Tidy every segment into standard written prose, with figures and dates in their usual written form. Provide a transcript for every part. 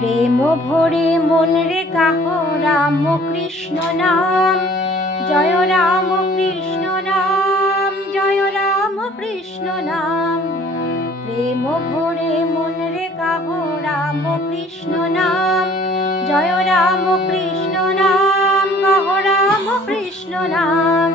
প্রেম ভরে মন রে গাহ রাম কৃষ্ণ নাম, জয় রাম কৃষ্ণ নাম, জয় রাম কৃষ্ণ নাম। প্রেম ভরে মন রে গাহ রাম কৃষ্ণ নাম, জয় রাম কৃষ্ণ নাম, গাহ রাম কৃষ্ণ নাম।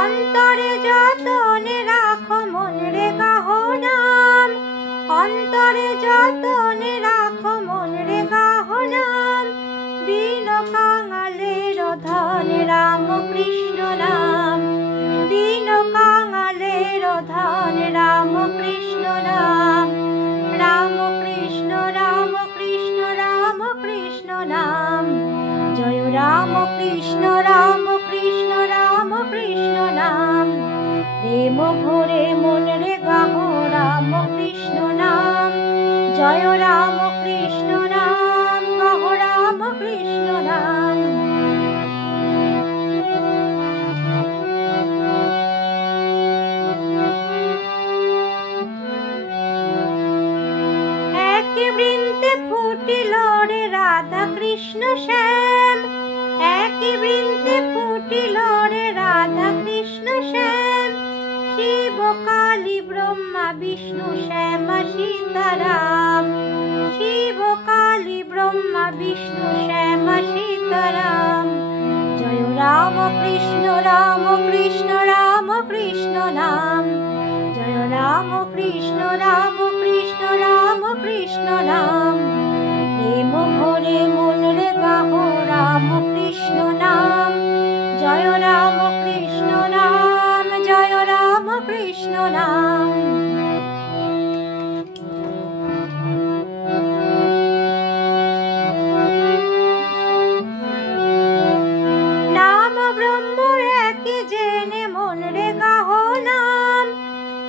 অন্তরে যতনে রাখো মন রে গাহ নাম, অন্তরে যতনে রাখো মন রে গাহ নাম। দীন কাঙালের ধন রাম কৃষ্ণ নাম, দীন কাঙালের ধন রাম কৃষ্ণ নাম। রাম কৃষ্ণ রাম কৃষ্ণ রাম কৃষ্ণ নাম, জয় রাম কৃষ্ণ রাম কৃষ্ণ রাম কৃষ্ণ নাম। প্রেম ভরে মন রে গাহ রাম কৃষ্ণ নাম, জয় রাম কৃষ্ণ নাম, গাহ রাম কৃষ্ণ নাম। একই বৃন্তে ফুটিল রে রাধা কৃষ্ণ শ্যাম, একই বৃন্তে ফুটিল রে রাধা কৃষ্ণ শ্যাম। শিব কালী ব্রহ্মা বিষ্ণু শ্যাম সীতারাম, শিব কালী ব্রহ্মা বিষ্ণু শ্যাম সীতারাম। জয় রাম কৃষ্ণ রাম কৃষ্ণ রাম কৃষ্ণ নাম, জয় রাম কৃষ্ণ রাম কৃষ্ণ রাম কৃষ্ণ নাম। প্রেম ভরে মন রে গাহ রাম কৃষ্ণ নাম, জয় রাম কৃষ্ণ নাম, জয় রাম কৃষ্ণ নাম। নাম ব্রহ্ম একই জেনে মন রে গাহ নাম,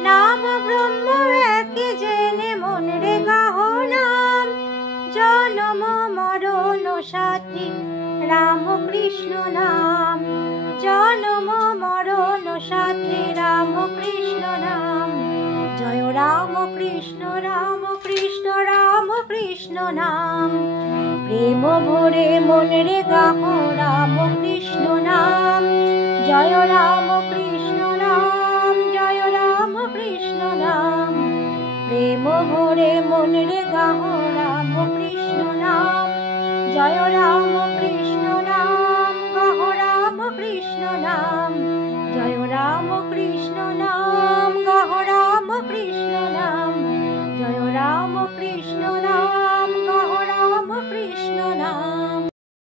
নাম ব্রহ্ম একই জেনে মন রে গাহ নাম। জনম মরণ সাথী রাম কৃষ্ণ নাম, জনম মরণ সাথী রাম কৃষ্ণ নাম। জয় রাম কৃষ্ণ রাম কৃষ্ণ রাম কৃষ্ণ নাম। প্রেম ভরে মন রে গাহ রাম কৃষ্ণ নাম, জয় রাম কৃষ্ণ নাম, জয় রাম কৃষ্ণ নাম। প্রেম ভরে মন রে গাহ রাম কৃষ্ণ নাম, জয় রাম কৃষ্ণ নাম, গাহ রাম কৃষ্ণ নাম, জয় রাম কৃষ্ণ।